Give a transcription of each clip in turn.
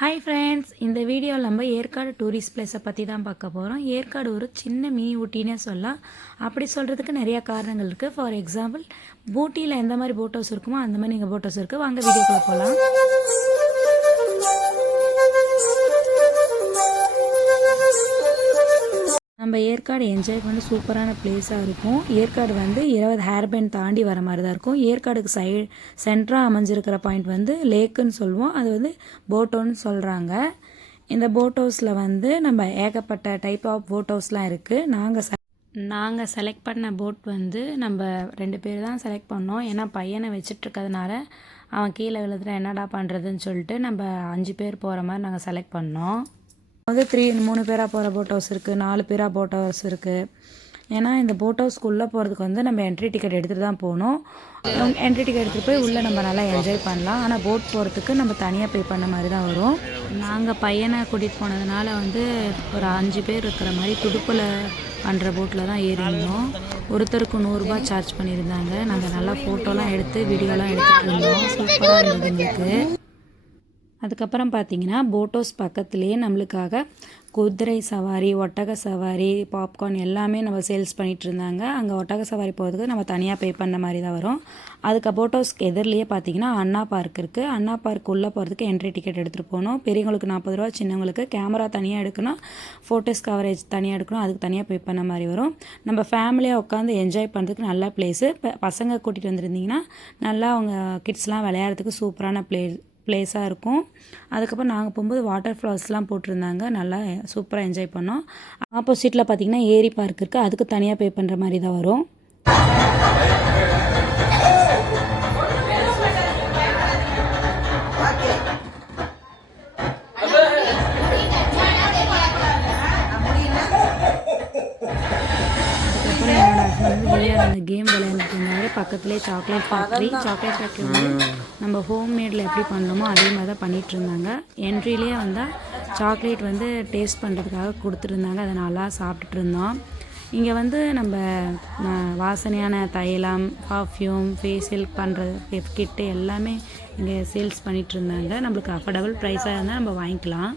Hi friends, இந்த வீடியோவில் நம்ம ஏற்காடு டூரிஸ்ட் பிளேஸை பற்றி தான் பார்க்க போகிறோம். ஏற்காடு ஒரு சின்ன மினி ஊட்டினே சொல்லலாம். அப்படி சொல்கிறதுக்கு நிறையா காரணங்கள் இருக்குது. ஃபார் எக்ஸாம்பிள், ஊட்டியில் எந்த மாதிரி போட் ஹவுஸ் இருக்குமோ அந்த மாதிரி நீங்கள் போட் ஹவுஸ் இருக்குது. வாங்க வீடியோக்குள்ளே போகலாம். நம்ம ஏற்காடு என்ஜாய் பண்ணி சூப்பரான பிளேஸாக இருக்கும். ஏற்காடு 20 ஹேர்பேண்ட் தாண்டி வர மாதிரி தான் இருக்கும். ஏற்காடுக்கு சென்டராக அமைஞ்சிருக்கிற பாயிண்ட் லேக்குன்னு சொல்லுவோம். அது போட்டோன்னு சொல்கிறாங்க. இந்த போட் ஹவுஸில் நம்ம ஏகப்பட்ட டைப் ஆஃப் போட் ஹவுஸ்லாம் இருக்குது. நாங்கள் செலக்ட் பண்ண போட் நம்ம 2 பேர் தான் செலக்ட் பண்ணோம். ஏன்னா பையனை வச்சிட்ருக்கிறதுனால அவன் கீழே விழுதுனா என்னடா பண்ணுறதுன்னு சொல்லிட்டு நம்ம 5 பேர் போகிற மாதிரி நாங்கள் செலக்ட் பண்ணோம். 3 பேராக போகிற போட் ஹவுஸ் இருக்குது, 4 பேராக போட் ஹவுஸ் இருக்குது. ஏன்னா இந்த போட் ஹவுஸ்க்குள்ளே போகிறதுக்கு நம்ம என்ட்ரி டிக்கெட் எடுத்துகிட்டு தான் போகணும். என்ட்ரி டிக்கெட் எடுத்துகிட்டு போய் உள்ளே நம்ம நல்லா என்ஜாய் பண்ணலாம். ஆனால் போட் போகிறதுக்கு நம்ம தனியாக பே பண்ண மாதிரி தான் வரும். நாங்கள் பையனை கூட்டிகிட்டு போனதுனால ஒரு 5 பேர் இருக்கிற மாதிரி துடுப்பில் பண்ணுற போட்டில் தான் ஏறியிருந்தோம். ஒருத்தருக்கு 100 ரூபா சார்ஜ் பண்ணியிருந்தாங்க. நாங்கள் நல்லா ஃபோட்டோலாம் எடுத்து வீடியோலாம் எடுத்துகிட்டு இருந்தோம். சூப்பராக இருந்தது எங்களுக்கு. அதுக்கப்புறம் பார்த்திங்கன்னா போட் ஹவுஸ் பக்கத்துலேயே நம்மளுக்காக குதிரை சவாரி, ஒட்டக சவாரி, பாப்கார்ன் எல்லாமே நம்ம சேல்ஸ் பண்ணிகிட்டு இருந்தாங்க. அங்கே ஒட்டக சவாரி போகிறதுக்கு நம்ம தனியாக பே பண்ண மாதிரி தான் வரும். அதுக்கு போட் ஹவுஸ்க்கு எதிரிலேயே பார்த்திங்கன்னா அண்ணா பார்க் இருக்குது. அண்ணா பார்க் உள்ளே போகிறதுக்கு என்ட்ரி டிக்கெட் எடுத்துகிட்டு போகணும். பெரியவங்களுக்கு 40 ரூபா, சின்னவங்களுக்கு கேமரா தனியாக எடுக்கணும், ஃபோட்டோஸ் கவரேஜ் தனியாக எடுக்கணும். அதுக்கு தனியாக பே பண்ண மாதிரி வரும். நம்ம ஃபேமிலியாக உட்காந்து என்ஜாய் பண்ணுறதுக்கு நல்ல பிளேஸு. பசங்க கூட்டிகிட்டு வந்துருந்திங்கன்னா நல்லா அவங்க கிட்ஸ்லாம் விளையாடுறதுக்கு சூப்பரான பிளேஸாக இருக்கும். அதுக்கப்புறம் நாங்கள் போகும்போது வாட்டர் ஃபால்ஸ்லாம் போட்டிருந்தாங்க. நல்லா சூப்பராக என்ஜாய் பண்ணோம். ஆப்போசிட்டில் பார்த்திங்கன்னா ஏரி பார்க் இருக்குது. அதுக்கு தனியாக பே பண்ணுற மாதிரி தான் வரும். அந்த கேம் விளையாண்டுட்டு இருந்தாரு. பக்கத்துலேயே சாக்லேட் ஃபேக்ட்ரி நம்ம ஹோம்மேடில் எப்படி பண்ணணுமோ அதே மாதிரி தான் பண்ணிகிட்டு இருந்தாங்க. என்ட்ரிலேயே சாக்லேட் டேஸ்ட் பண்ணுறதுக்காக கொடுத்துருந்தாங்க. அதை நல்லா சாப்பிட்டுட்டு இருந்தோம். இங்கே நம்ம வாசனையான தைலம், பர்ஃப்யூம், ஃபேஷியல் பண்ணுறது கிட்டு எல்லாமே இங்கே சேல்ஸ் பண்ணிகிட்டு இருந்தாங்க. நம்மளுக்கு அஃபோர்டபுள் ப்ரைஸாக இருந்தால் நம்ம வாங்கிக்கலாம்.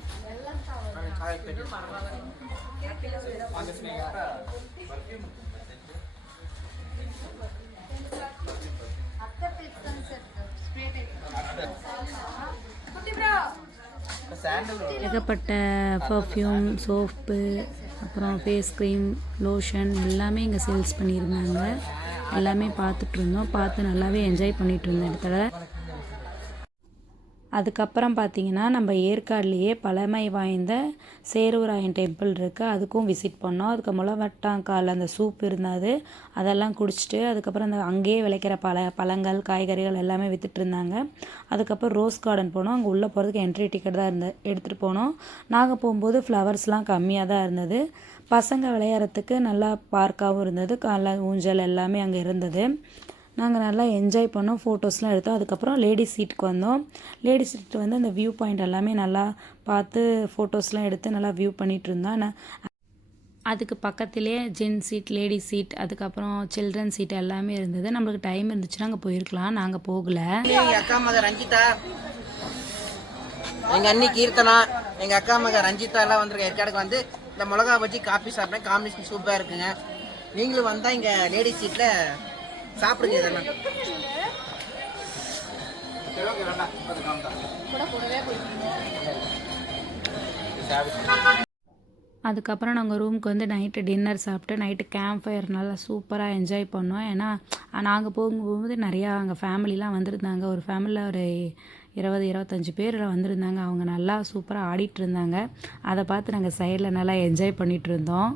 ஏகப்பட்ட பர்ஃப்யூம், சோப்பு, அப்புறம் ஃபேஸ் க்ரீம், லோஷன் எல்லாமே இங்கே சேல்ஸ் பண்ணியிருந்தாங்க. எல்லாமே பார்த்துட்ருந்தோம். பார்த்து நல்லாவே என்ஜாய் பண்ணிகிட்டு இருந்தோம் இடத்துல. அதுக்கப்புறம் பார்த்திங்கன்னா நம்ம ஏற்காடுலேயே பழமை வாய்ந்த சேருவராயன் டெம்பிள் இருக்குது. அதுக்கும் விசிட் பண்ணோம். அதுக்கு முளவட்டாங்கால் அந்த சூப் இருந்தது, அதெல்லாம் குடிச்சிட்டு அதுக்கப்புறம் அங்கேயே விளைக்கிற பழங்கள், காய்கறிகள் எல்லாமே விற்றுட்டு இருந்தாங்க. அதுக்கப்புறம் ரோஸ் கார்டன் போனோம். அங்கே உள்ளே போகிறதுக்கு என்ட்ரி டிக்கெட் தான் எடுத்துகிட்டு போனோம். நாங்கள் போகும்போது ஃப்ளவர்ஸ்லாம் கம்மியாக தான் இருந்தது. பசங்க விளையாடுறதுக்கு நல்லா பார்க்காகவும் இருந்தது. காலை ஊஞ்சல் எல்லாமே அங்கே இருந்தது. நாங்கள் நல்லா என்ஜாய் பண்ணோம். ஃபோட்டோஸ்லாம் எடுத்தோம். அதுக்கப்புறம் லேடிஸ் சீட்டுக்கு வந்தோம். லேடிஸ் சீட்டு அந்த வியூ பாயிண்ட் எல்லாமே நல்லா பார்த்து ஃபோட்டோஸ்லாம் எடுத்து நல்லா வியூ பண்ணிகிட்டு இருந்தோம். அதுக்கு பக்கத்துலேயே ஜென்ஸ் சீட், லேடிஸ் சீட், அதுக்கப்புறம் சில்ட்ரன் சீட் எல்லாமே இருந்தது. நம்மளுக்கு டைம் இருந்துச்சுன்னா அங்கே போயிருக்கலாம். நாங்கள் போகலை. எங்கள் அக்கா மக ரஞ்சிதா, எங்கள் அண்ணி கீர்த்தனா, எங்கள் அக்கா மக ரஞ்சிதா எல்லாம் வந்துருக்க ஏற்காடுக்கு இந்த மிளகா பஜ்ஜி காஃபி சாப்பிட்டேன். காம்பினேஷன் சூப்பராக இருக்குங்க. நீங்களும் வந்தால் இங்கே லேடிஸ் சீட்டில் சாப்பிடுங்க. இதெல்லாம் அதுக்கப்புறம் நாங்கள் ரூமுக்கு நைட்டு டின்னர் சாப்பிட்டு நைட்டு கேம்ப் ஃபயர் நல்லா சூப்பராக என்ஜாய் பண்ணோம். ஏன்னா நாங்கள் போகும்போது நிறையா அங்கே ஃபேமிலிலாம் வந்திருந்தாங்க. ஒரு ஃபேமிலியில் ஒரு 20-25 பேர் வந்திருந்தாங்க. அவங்க நல்லா சூப்பராக ஆடிட்டு இருந்தாங்க. அதை பார்த்து நாங்கள் சைடில் நல்லா என்ஜாய் பண்ணிகிட்டு இருந்தோம்.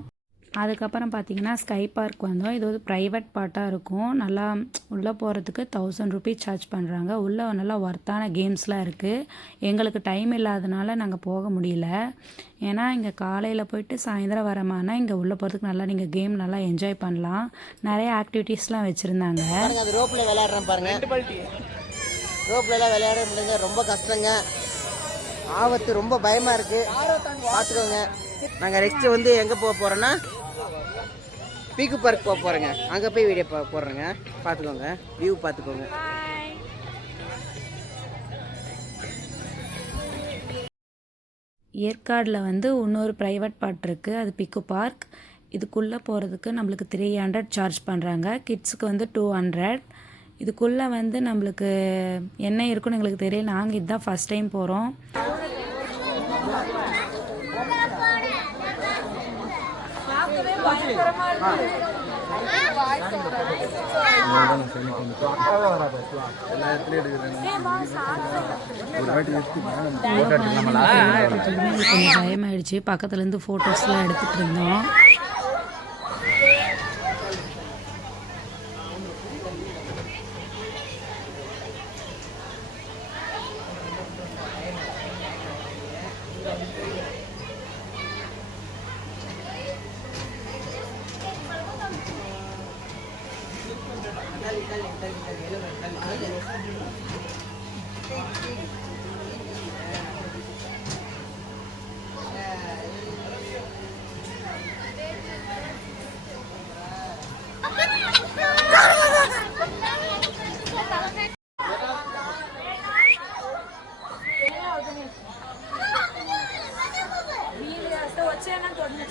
அதுக்கப்புறம் பார்த்திங்கன்னா ஸ்கை பார்க் வந்தோம். இது ப்ரைவேட் பார்ட்டாக இருக்கும். நல்லா உள்ளே போகிறதுக்கு 1000 ருபீஸ் சார்ஜ் பண்ணுறாங்க. உள்ளே நல்லா ஒர்த்தான கேம்ஸ்லாம் இருக்குது. எங்களுக்கு டைம் இல்லாதனால நாங்கள் போக முடியல. ஏன்னா இங்கே காலையில் போயிட்டு சாயந்தரம் வரமானா இங்கே உள்ளே போகிறதுக்கு நல்லா நீங்கள் கேம் நல்லா என்ஜாய் பண்ணலாம். நிறைய ஆக்டிவிட்டீஸ்லாம் வச்சுருந்தாங்க. ரோப்பில் விளையாடுறேன் பாருங்கள். ரோப்லாம் விளையாட முடியுங்க. ரொம்ப கஷ்டங்க, ஆபத்து, ரொம்ப பயமாக இருக்குது. பார்த்துக்கோங்க. நாங்கள் நெக்ஸ்ட்டு எங்கே போக போகிறோன்னா பீக்கு பார்க் போக போகிறேங்க. அங்கே போய் வீடியோ போடுறேங்க. பார்த்துக்கோங்க, வியூ பார்த்துக்கோங்க. ஏற்காடில் வந்து இன்னொரு ப்ரைவேட் பார்ட் இருக்குது, அது பிக்கு பார்க். இதுக்குள்ளே போகிறதுக்கு நம்மளுக்கு 300 சார்ஜ் பண்ணுறாங்க. கிட்ஸுக்கு வந்து 200. இதுக்குள்ளே வந்து நம்மளுக்கு என்ன இருக்குன்னு எங்களுக்கு தெரியல. நாங்கள் இதுதான் ஃபஸ்ட் டைம் போகிறோம். கொஞ்சம் பயமாயிடுச்சு. பக்கத்துலேருந்து ஃபோட்டோஸ்லாம் எடுத்துகிட்டு இருந்தோம்.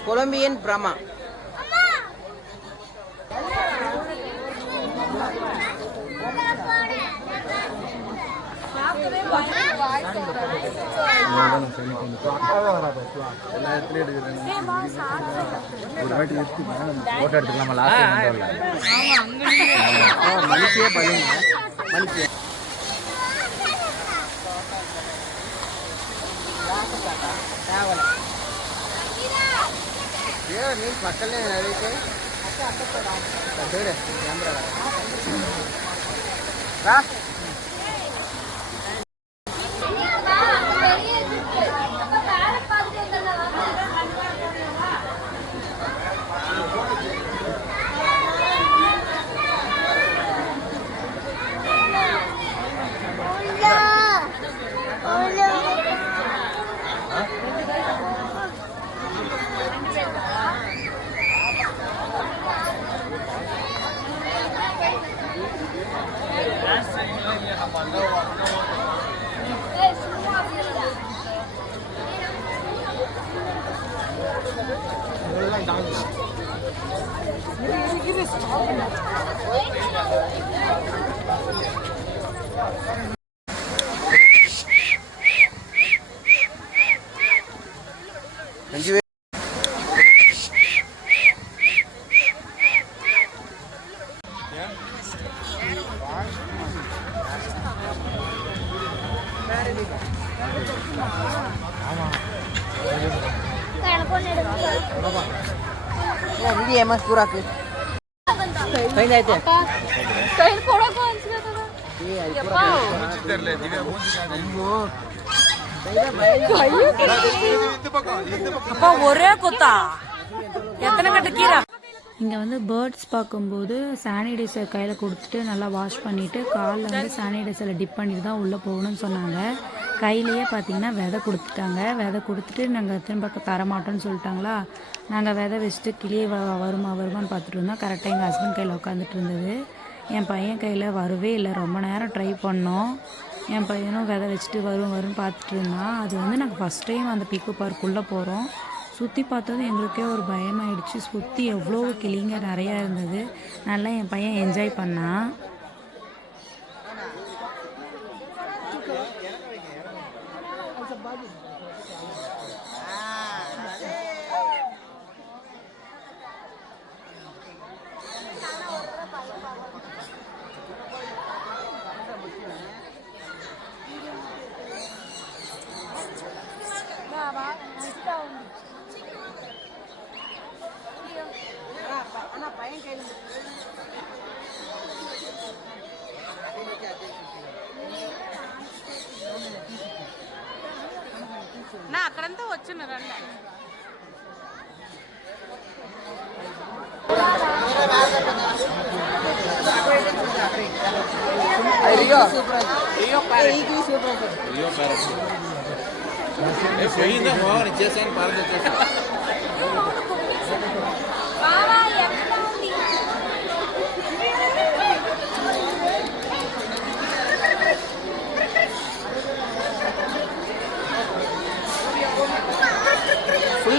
கொலம்பியன் பிரமா. போட்டோ எடுத்துக்கலாமா? லாஸ்ட் மனுஷியே பண்ணுங்க மனுஷிய மீன் மக்கள் நிறைய Hindi mas pura ke. Kain nahi the. Kain phoda kaun si tha? Ye ai pura. ले दिवे அப்பா ஒரே குத்தா எத்தனை கட்டு கீரை. இங்கே வந்து பேர்ட்ஸ் பார்க்கும்போது சானிடைசர் கையில் கொடுத்துட்டு நல்லா வாஷ் பண்ணிவிட்டு காலில் வந்து சானிடைசரில் டிப் பண்ணிட்டு தான் உள்ளே போகணும்னு சொன்னாங்க. கையிலையே பார்த்தீங்கன்னா விதை கொடுத்துட்டாங்க. விதை கொடுத்துட்டு நாங்கள் திரும்ப தரமாட்டோன்னு சொல்லிட்டாங்களா. நாங்கள் விதை வச்சுட்டு கிளியே வருமான்னு பார்த்துட்டு இருந்தோம். கரெக்டாக எங்கள் ஹஸ்பண்ட் கையில் உட்காந்துட்டு இருந்தது. என் பையன் கையில் வரவே இல்லை. ரொம்ப நேரம் ட்ரை பண்ணோம். என் பையனும் விதை வச்சுட்டு வரும்னு பார்த்துட்டு இருந்தான். அது வந்து நாங்கள் ஃபஸ்ட் டைம் அந்த பிக்கு பார்க்குள்ளே போகிறோம். சுற்றி பார்த்ததும் எங்களுக்கே ஒரு பயமாயிடுச்சு. சுற்றி எவ்வளோ கிளிங்க நிறையா இருந்தது. நல்லா என் பையன் என்ஜாய் பண்ணான். నా అక్కడంతా వచ్చిన రండి.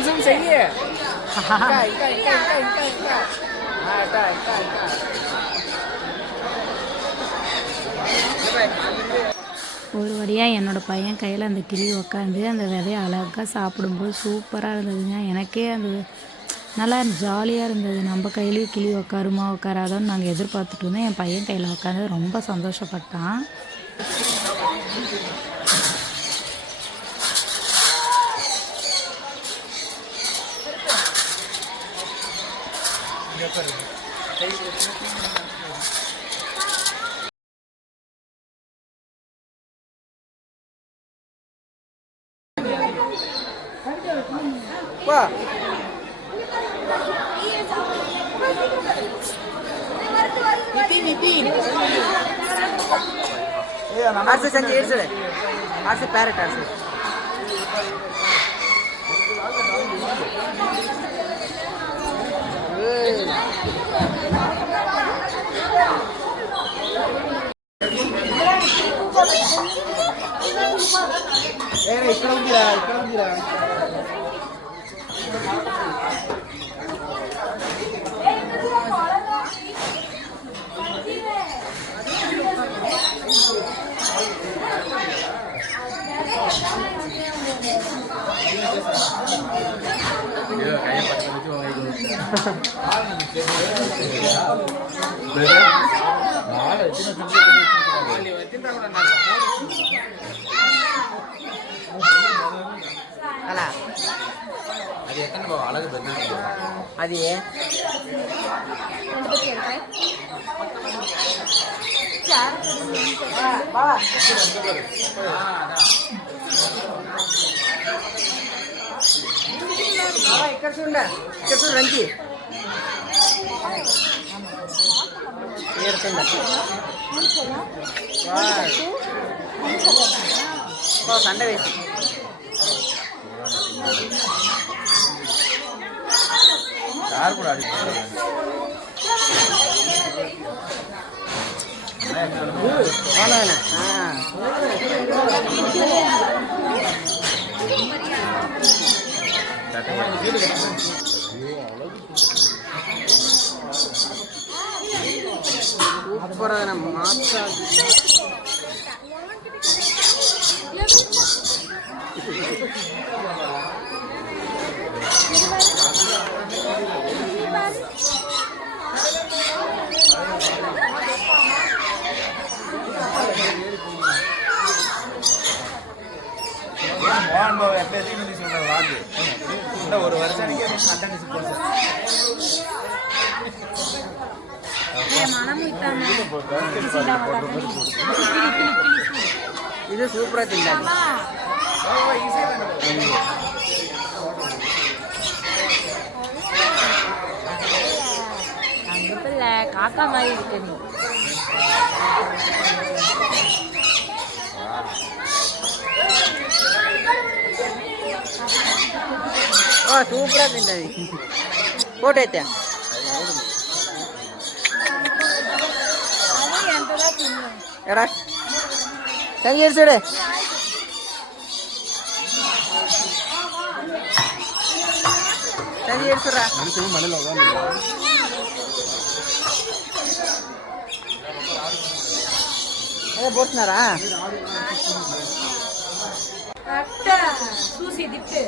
ஜூம் செய்ய ஒரு வழியாக என்னோடய பையன் கையில் அந்த கிளி உக்காந்து அந்த விதையை அழகாக சாப்பிடும்போது சூப்பராக இருந்ததுங்க. எனக்கே அது நல்லா ஜாலியாக இருந்தது. நம்ம கையிலையும் கிளி உக்காருமா உட்காராதோன்னு நாங்கள் எதிர்பார்த்துட்டு இருந்தோம். என் பையன் கையில் உட்காந்து ரொம்ப சந்தோஷப்பட்டான். வா அரசு செஞ்சு எடுத்துடு அரசு பேரட் அரசு ఇక్కడ ఉందిరా అలా అది ఎక్కడ బాబు అలాగే బెదిరిస్తుంది అది ఇక్కడ చూడ రంచి సండే వేసి யார் கூட அடி சூப்பரான மாசா மோகன் பாபு எப்பயும் சொல்ற வாக்கு இந்த ஒரு வருஷத்துக்கு கண்டென்ட் போச்சு இது சூப்பரா திண்டாங்க காக்கா மாதிரி இருக்கு நீ సూపర్ తింటది ఫోటో అయితే ఎడా సంగీ చూడే సంగీ ఏడుచురా అదే పోతున్నారా చూసి దిట్టు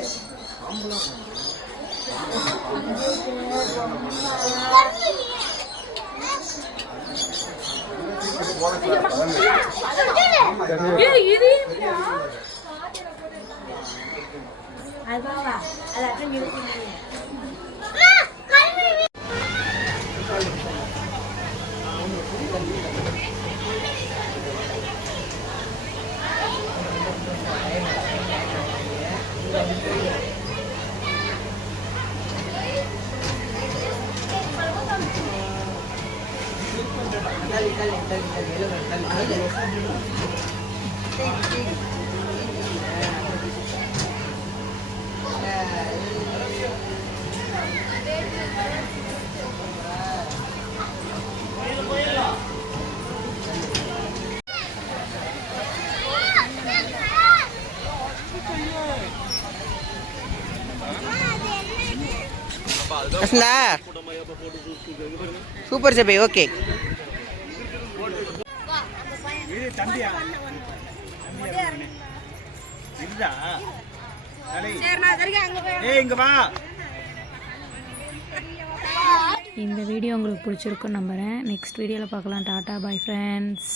வசந்தா சூப்பர் சபை ஓகே. தம்பியா இதுதா ஏய் இங்க வா. இந்த வீடியோ உங்களுக்கு பிடிச்சிருக்குன்னு நம்புகிறேன். நெக்ஸ்ட் வீடியோவில் பார்க்கலாம். Tata bye friends.